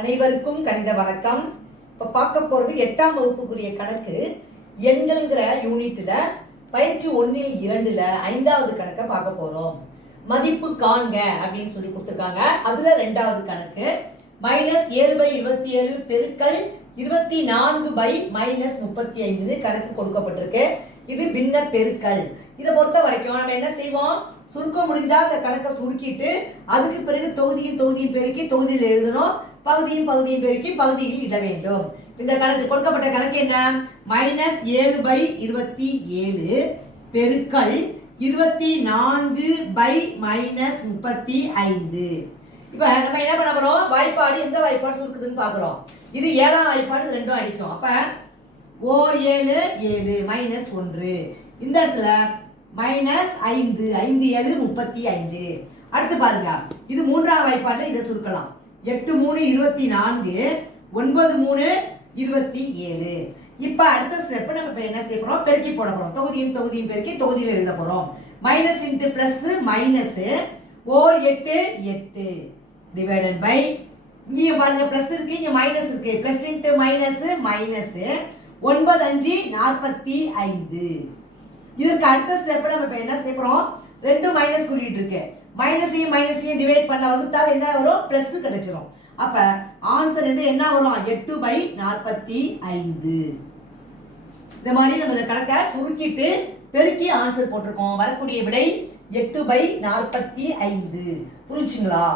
அனைவருக்கும் கணித வணக்கம். இப்போ பார்க்க போகிறது 8ஆம் வகுப்புக்குரிய கணக்கு எண்கள்ங்கிற யூனிட்டில் பயிற்சி 1ல் 2ல் 5வது கணக்கை பார்க்க போகிறோம். மதிப்பு காண்க அப்படின்னு சொல்லி கொடுத்துருக்காங்க. அதில் 2வது கணக்கு -7/27 பெருக்கல் 24/-35 கணக்கு கொடுக்கப்பட்டிருக்கு. இது பின்ன பெருக்கல். இதை பொறுத்த வரைக்கும் நம்ம என்ன செய்வோம், சுருக்க முடிஞ்சா அந்த கணக்கை சுருக்கிட்டு அதுக்கு பிறகு தொகுதியும் பெருக்கி தொகுதியில் எழுதணும், பகுதியும் பெருக்கி பகுதியில் இட வேண்டும். இந்த கணக்கு கொடுக்கப்பட்ட கணக்கு என்ன, -7/27 பெருக்கல் 24/-35. இப்போ நம்ம என்ன பண்ண போறோம், வாய்ப்பாடு எந்த வாய்ப்பாடு சுருக்குதுன்னு பார்க்குறோம். இது 7ஆம் வாய்ப்பாடு, இது ரெண்டும் அடிக்கும். அப்போ O7 7 -1. இந்த இடத்துல -5 5 7 35. அடுத்து பாருங்க, இது 3ஆம் வாய்ப்பாடுல இதை சுருக்கலாம். 8 3 24 9 3 27. இப்போ அடுத்த ஸ்டெப் நம்ம இப்போ என்ன செய்ய போறோம், பெருக்கி போட போறோம். தொகுதியும் பெருக்கி தொகுதியில் எழுத போறோம். மைனஸ் இன்ட்டு பிளஸ் மைனஸ், ஓர் 8 8 டிவைடட் பை, இங்கே பாருங்க பிளஸ் இருக்கு, இங்க மைனஸ் இருக்கு. Plus into minus minus 9 5 45. இதற்கு அடுத்த ஸ்டெப் நம்ம இப்போ என்ன செய்ய போறோம், 2 மைனஸ் குறியிட்டு இருக்கு. மைனஸையும் டிவைட் பண்ண வகுத்தால் என்ன வரும், பிளஸ் கிடைச்சிரும். அப்ப ஆன்சர் என்ன வரும், 8/45. இந்த மாதிரி நம்ம இந்த கணக்கை சுருக்கிட்டு பெருக்கி ஆன்சர் போட்டிருக்கோம். வரக்கூடிய விடை 8/45. புரிஞ்சுங்களா?